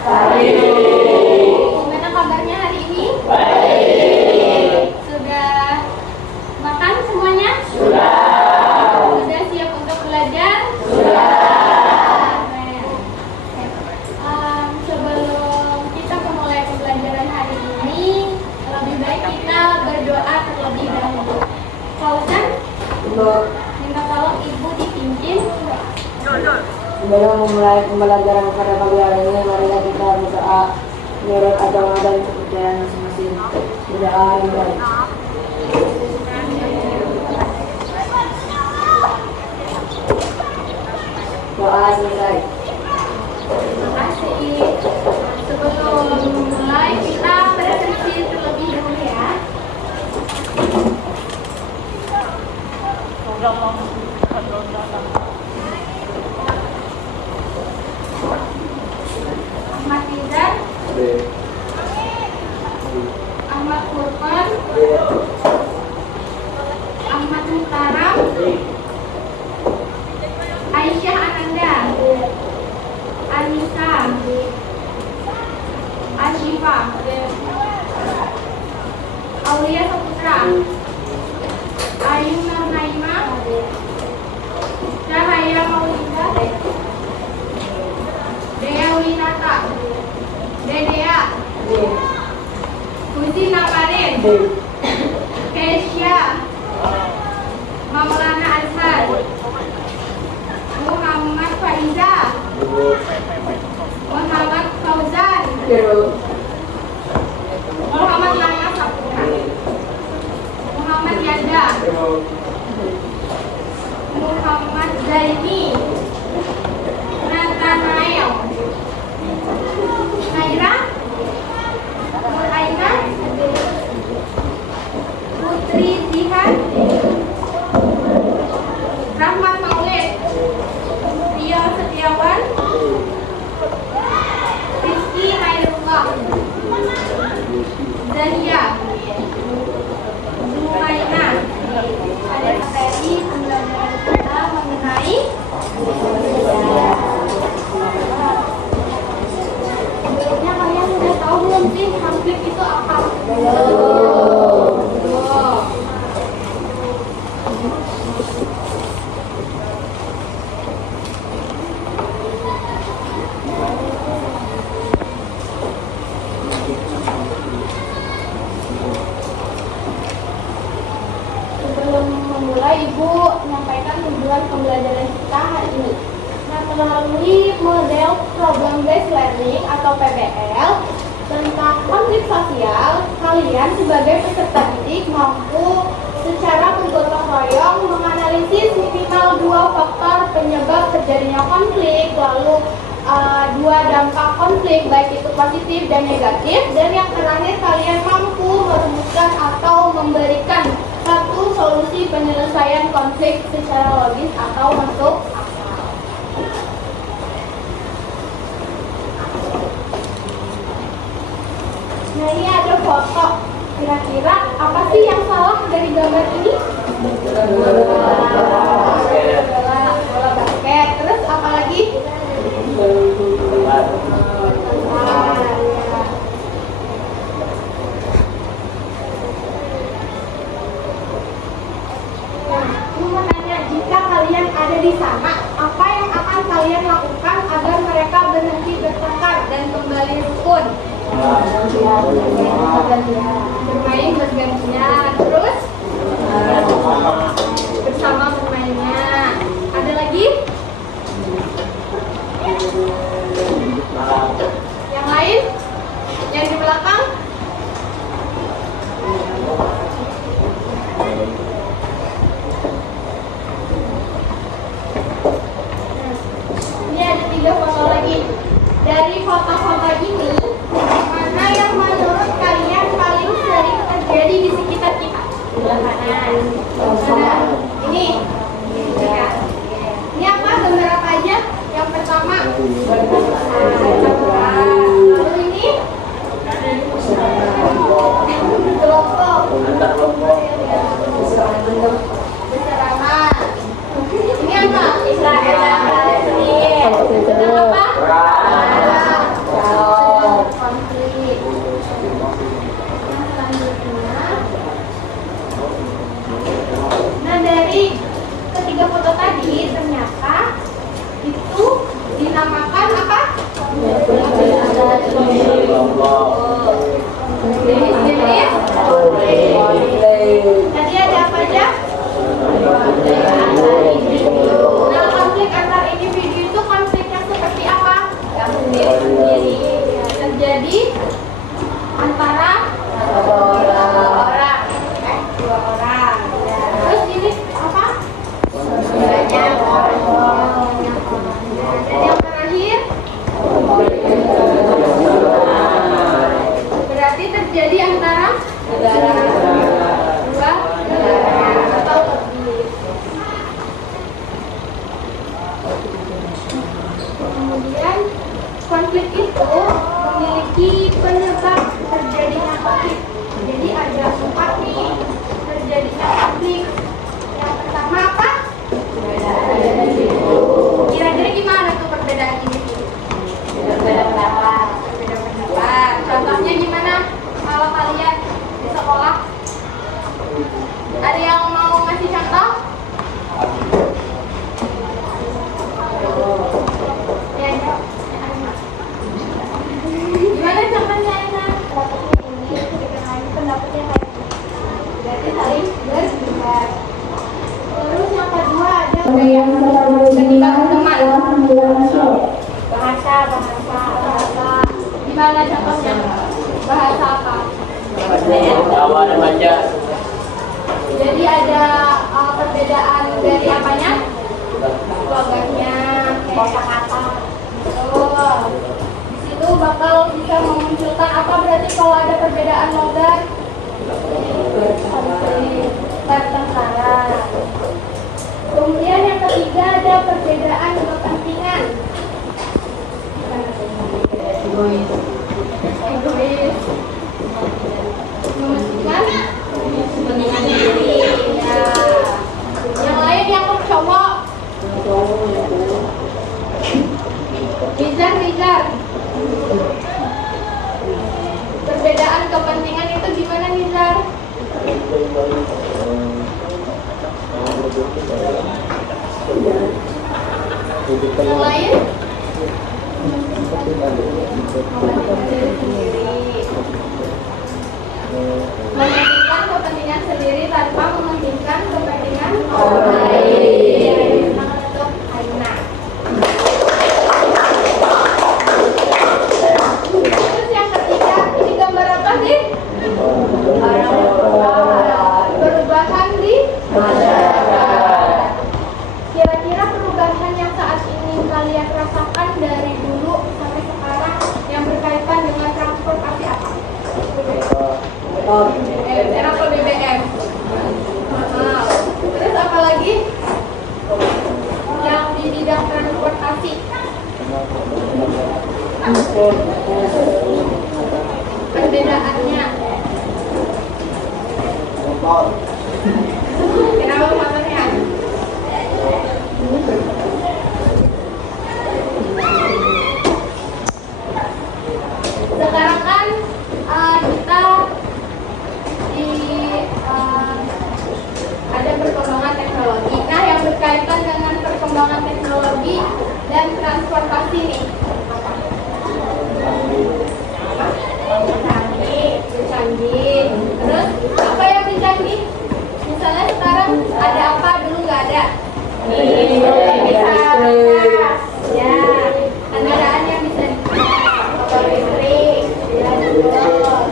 Gimana kabarnya hari ini? Baik. Sudah makan semuanya? Sudah siap untuk belajar? Sebelum kita memulai pembelajaran hari ini, lebih baik kita berdoa terlebih dahulu. Fauzan, minta tolong ibu dipimpin. Sebelum memulai pembelajaran pada pagi hari ini, marilah kita berdoa menurut agama dan kepercayaan masing-masing. Berdoa dimulai. Doa selesai. Terima kasih. Sebelum mulai, kita berefleksi terlebih dahulu ya. Ahmad Rizal, Ahmad Furqan, Ahmad Muhtaram, Aisyah Ananda, Anissa, Ashifa, Aulia Saputra, Ayu Naima, Cahaya Maulida, Dea Winata, Dedea, Husina Karin, Kesya, Maulana Azhar, Muhammad Faiza, Muhammad Fauzan, Muhammad Lana Saputra, Muhammad Yanda, Muhammad Zaini, Nathanael, Naira, Muraina, Putri Zihan, Rahmat Maulid, Rio Setiawan, Rizky Hairullah, Dahlia, Zumaina. Pada materi pembelajaran kita mengenai sebelumnya kalian sudah tahu belum sih konflik itu apa? Sebelum memulai, Ibu menyampaikan tujuan pembelajaran kita hari ini. Nah, melalui model Problem Based Learning atau PBL tentang konflik sosial, kalian sebagai peserta didik mampu secara bergotong royong menganalisis minimal 2 faktor penyebab terjadinya konflik, lalu 2 dampak konflik baik itu positif dan negatif, dan yang terakhir kalian mampu merumuskan atau memberikan satu solusi penyelesaian konflik secara logis atau masuk akal. Nah, ini ada foto. Kira-kira apa sih yang salah dari gambar ini? Bola basket. Terus apa lagi? Jika kalian ada di sana, apa yang akan kalian lakukan agar mereka berhenti bertengkar dan kembali rukun? Bermain bergantian, terus bersama bermainnya. Ada lagi? Yang lain? Yang di belakang? Ini ada 3 foto lagi. Dari foto-foto ini, mana yang menurut kalian paling sering terjadi di sekitar kita? Mana? Ini. Ya. Ini apa? Gambar apa aja? Yang pertama. Lalu ini. Kelompok. Berserangan. Ini apa? Israel dan Palestina. Apa? Kemudian konflik itu memiliki penyebab terjadinya konflik. Jadi ada 4 nih terjadinya konflik. Yang pertama apa? Kira-kira gimana tuh perbedaan ini? Berbeda pendapat. Berbeda pendapat. Contohnya gimana? Kalau kalian di sekolah, ada yang mau ngasih contoh? Ya, ya. Gimana contohnya, Ina? Pendapatnya ini, dikenali pendapatnya kayak ini. Berarti saling berbeda. Terus yang kedua ada ketimbang teman. Bahasa. Gimana contohnya? Bahasa apa? Jawa dan Banjar. Jadi ada perbedaan dari apanya? Logatnya, kosakata. Betul. Di situ bakal bisa memunculkan apa berarti kalau ada perbedaan logat? Pertengkaran. Kemudian yang ketiga ada perbedaan kepentingan. Egois. Mementingkan kepentingan diri. Ya. Yang lain yang cowok. Nizar. Perbedaan kepentingan itu gimana, Nizar? Yang lain? Mementingkan kepentingan sendiri tanpa mementingkan kepentingan orang lain. Untuk Aina. Terus yang ketiga, ini gambar apa sih? Perubahan di masyarakat. Kira-kira perubahan yang saat ini kalian rasakan dari dulu sampai sekarang yang berkaitan dengan transportasi apa? Atau BBM. Terus apa lagi? Yang di bidang transportasi. Perbedaannya. Kenapa motornya? Sekarang kan kita ada perkembangan teknologi. Nah, yang berkaitan dengan perkembangan teknologi dan transportasi nih. Canggih. Terus apa yang canggih? Misalnya sekarang ada apa dulu nggak ada? Bisa. Ya, kendaraan yang bisa motor listrik. Ya, betul.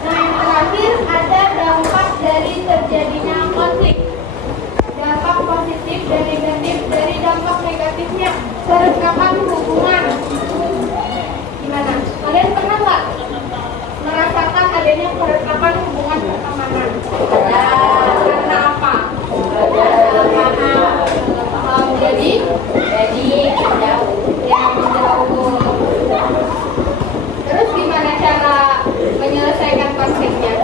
Nah, yang terakhir ada dampak dari terjadinya konflik. Dampak positif dan negatif. Dari dampak negatifnya, kerekaman hubungan. Gimana? Kalian pernah nggak merasakan adanya kerekaman hubungan pertemanan? Ada. Karena apa? Paham. Jadi jauh. Yang menjauh. Terus gimana cara menyelesaikan konfliknya?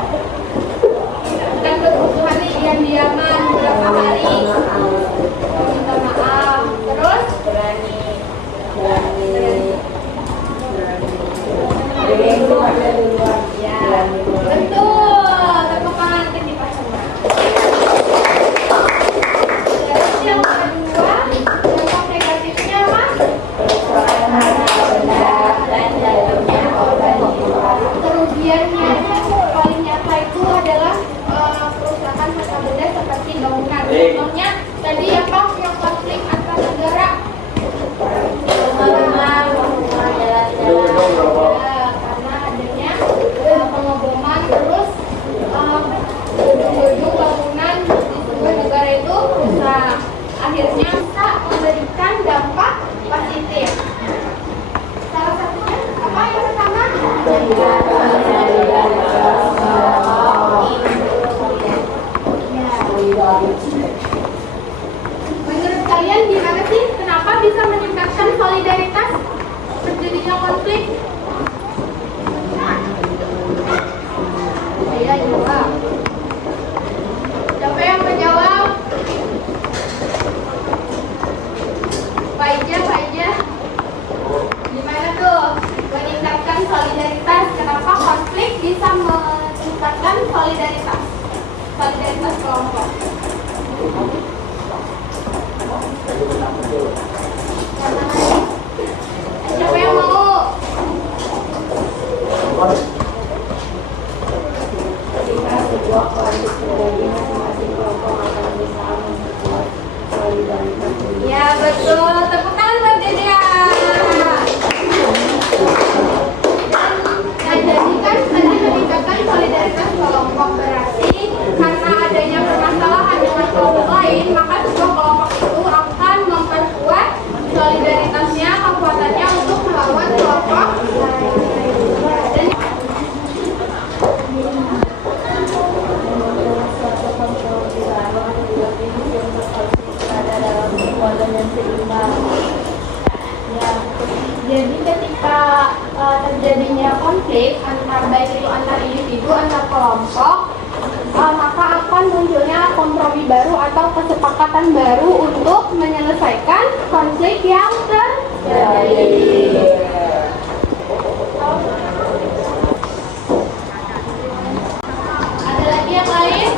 Kan kebutuhan diam-diaman beberapa hari, minta maaf, terus berani. Ya, betul. Tepuk tangan untuk dipasang. Terus yang kedua, dampak negatifnya apa? Kerugiannya paling nyata itu adalah kerusakan harta benda seperti bangunan. Contohnya tadi apa yang konflik antar negara, karena adanya pengeboman, terus gedung-gedung bangunan di sebuah negara itu rusak. Akhirnya bisa memberikan dampak positif. Salah satunya apa yang pertama? Ya, Menurut kalian gimana sih? Kenapa bisa meningkatkan solidaritas terjadinya konflik? Saya jawab. Siapa yang menjawab? Pak Ija. Gimana tuh meningkatkan solidaritas? Kenapa konflik bisa meningkatkan solidaritas? Solidaritas kelompok. Siapa yang mau? Ketika sebuah konflik terjadi, masing-masing kelompok akan berusaha memperkuat solidaritas. Ya betul, tepuk tangan buat Dede. Nah jadi kan tadi meningkatkan solidaritas kelompok berarti karena adanya permasalahan dengan kelompok lain, maka sebuah kelompok itu akan memperkuat solidaritasnya, kekuatannya untuk melawan kelompok lain. Dan Suatu kelompok dibangun juga prinsip untuk berada dalam kekuatan yang seimbang. ya, jadi ketika terjadinya konflik baik itu antar individu, antar kelompok, maka akan munculnya kompromi baru atau kesepakatan baru untuk menyelesaikan konflik yang terjadi. Ada lagi yang lain?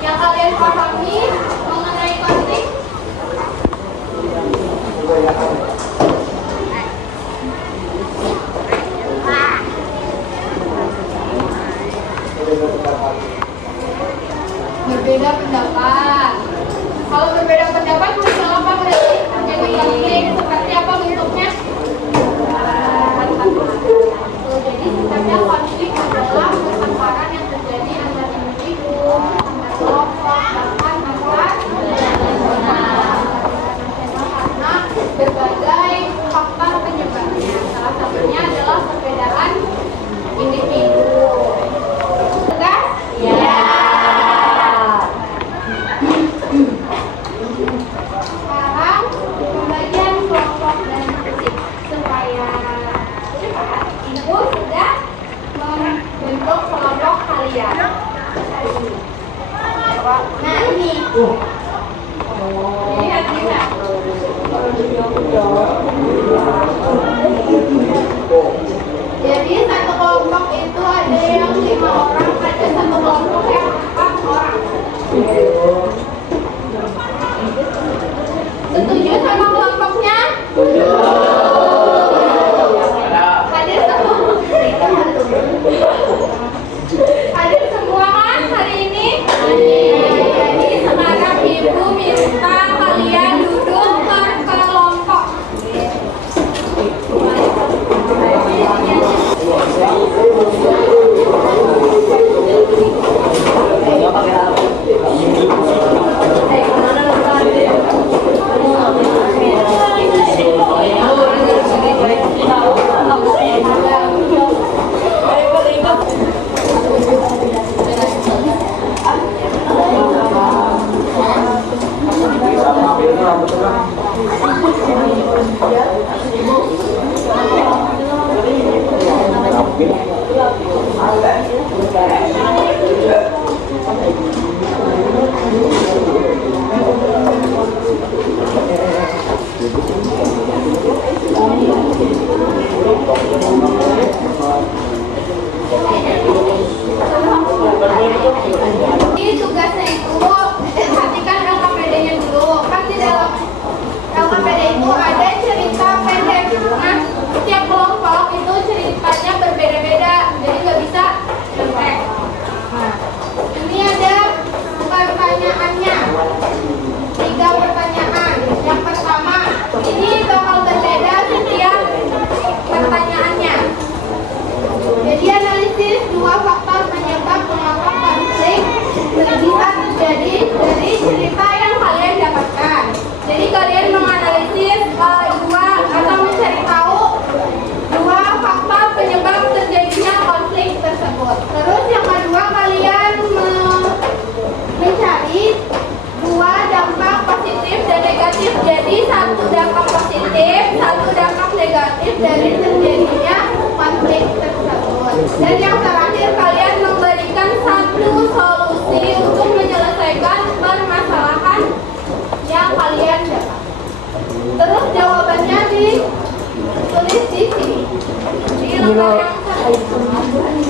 Yang kalian pahami mengenai konflik? Berbeda pendapat. Kalau berbeda pendapat, masalah apa berarti terjadi konflik? Seperti apa bentuknya? Jadi sebenarnya konflik adalah pertengkaran yang terjadi antar individu, antar kelompok, bahkan antar karena berbagai faktor penyebabnya. Salah satunya adalah perbedaan individu. Tegas? Ya. Sekarang pembagian kelompok dan fisik supaya cepat. Ibu sudah membentuk kelompok kalian hari ini. Nah ini. Lihat. Jadi satu kelompok itu ada yang 5 orang, ada satu kelompok yang 4 orang. Setuju sama kelompoknya? Hadir semua? Hadir semua kan hari ini? Jadi sekarang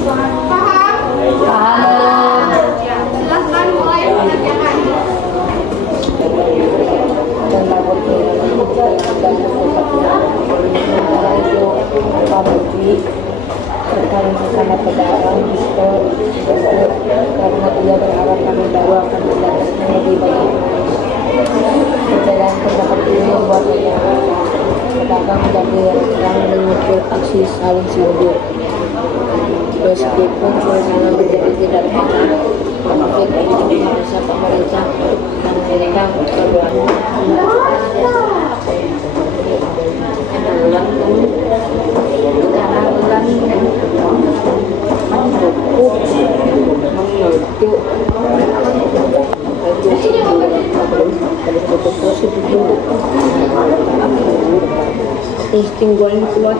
Paham? Paham. Silahkan mulai mengerjakan. Dan takut dan sementara itu Pak Budi berkali bersama pedagang Mister karena ia berharap kami baru akan mendapatkan lebih banyak. Perbedaan pendapat ini membuat pedagang menjadi terang dan muncul aksi saling sindir. Meskipun suasana menjadi tidak tenang, konflik ini merasa pemerintah dan mereka berdoa. Tasting goreng kuat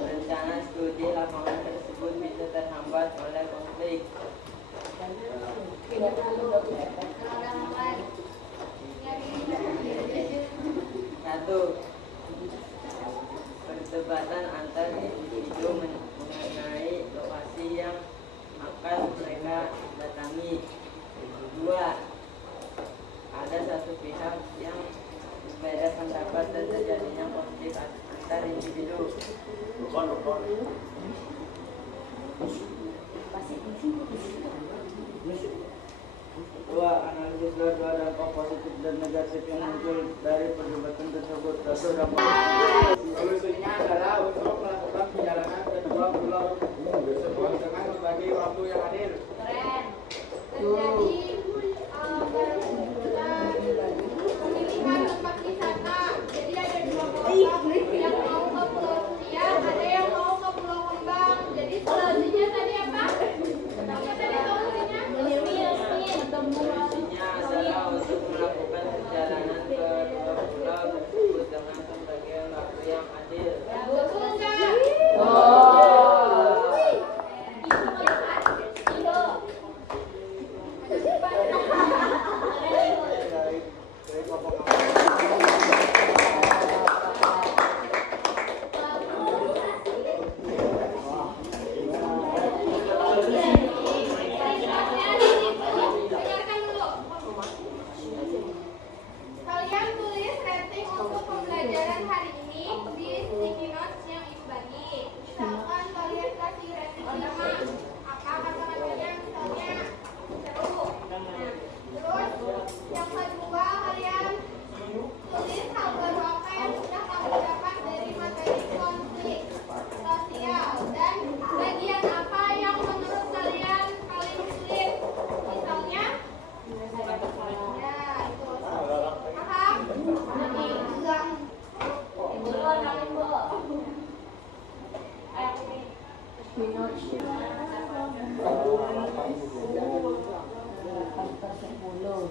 Rencana studi lapangan tersebut bisa terhambat oleh konflik. Satu, perdebatan antar individu mengenai lokasi yang akan mereka datangi. Dua, ada satu pihak yang berbeda pendapat dan terjadinya konflik antar individu. Dua, analisis dua dampak positif dan negatif yang muncul dari perdebatan tersebut. Satu, dampak Solusinya adalah untuk melakukan perjalanan ke dua pulau tersebut dengan membagi waktu yang adil. Keren. Terjadi pemilihan tempat wisata. Jadi ada dua kelompok yang mau ke Pulau Sia, ada yang mau ke Pulau Kembang. Jadi solusinya tadi apa? Apa tadi solusinya? Solusinya adalah untuk melakukan perjalanan ke dua pulau tersebut dengan pembagian waktu yang adil. Betul nggak? Dari kelompok awal. Dengarkan dulu. Kalian tulis rating untuk pembelajaran hari ini di sticky notes yang ibu bagi. Misalkan kalian kasih rating 5, apa kata-katanya misalnya seru. Terus yang kedua kalian tulis hal baru apa yang sudah kamu dapat dari materi konflik sosial dan bagian apa yang menurut kalian paling sulit. Misalnya ya, itu. Paham? Enggak. Ibu orang ibu. Sepuluh.